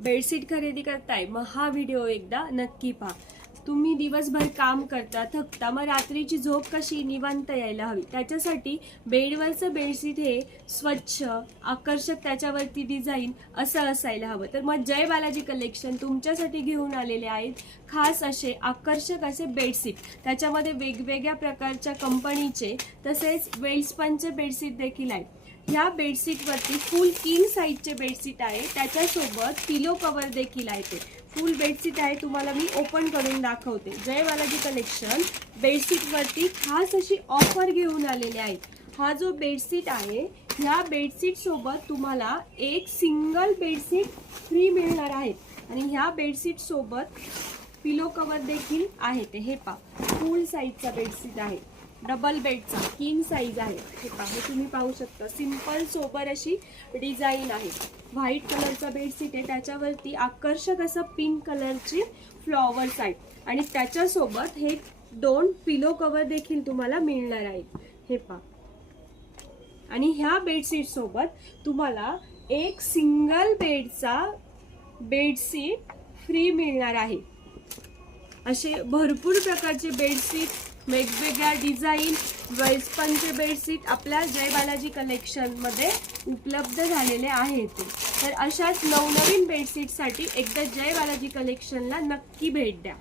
Bedsheet खरेदी करताय मग हा व्हिडिओ एकदा नक्की पहा। तुम्ही दिवसभर काम करता थकता, मग रात्रीची झोप कशी निवांत यायला हवी त्याच्यासाठी बेडवरचं बेडशीट हे स्वच्छ आकर्षक, त्याच्यावरती डिझाईन असं असायला हवं। तर मग जय बालाजी कलेक्शन तुमच्यासाठी घेऊन आलेले आहेत खास असे आकर्षक असे बेडशीट। त्याच्यामध्ये वेगवेगळ्या प्रकारच्या कंपनीचे तसेच वेलस्पनचे बेडशीट देखील आहेत। ह्या बेडशीट वरती फुल किंग साइजचे बेडशीट आहे, त्याच्यासोबत पिलो कव्हर देखील आहे। ते फुल बेडशीट आहे, तुम्हाला मी ओपन करून दाखवते। जय बालाजी कलेक्शन बेडशीट वरती खास अशी ऑफर घेऊन आलेले आहे। हा जो बेडशीट आहे ह्या बेडशीट सोबत तुम्हाला एक सिंगल बेडशीट फ्री मिळणार आहे आणि ह्या बेडशीट सोबत पिलो कव्हर देखील आहे। ते हे पहा फुल साइजचा बेडशीट आहे, डबल बेडचा किंग साइज आहे। हे पहा, हे तुम्ही पाहू शकता सिंपल सोबर अशी डिझाईन आहे। व्हाईट कलरचा बेडशीट आहे, त्याच्यावरती आकर्षक असं पिंक कलरची फ्लॉवर्स आहेत आणि त्याच्यासोबत हे 2 पिलो कव्हर देखील तुम्हाला मिळणार आहेत। हे पहा, आणि ह्या बेडशीट सोबत तुम्हाला एक सिंगल बेडचा बेडशीट फ्री मिळणार आहे। असे भरपूर प्रकारचे बेडशीट, वेगवेगळ्या डिझाईन, वेलस्पनचे बेडशीट आपल्या जय बालाजी कलेक्शन मध्ये उपलब्ध झालेले आहेत। तर अशाच नवनवीन बेडशीटसाठी एकदा जय बालाजी कलेक्शनला नक्की भेट द्या।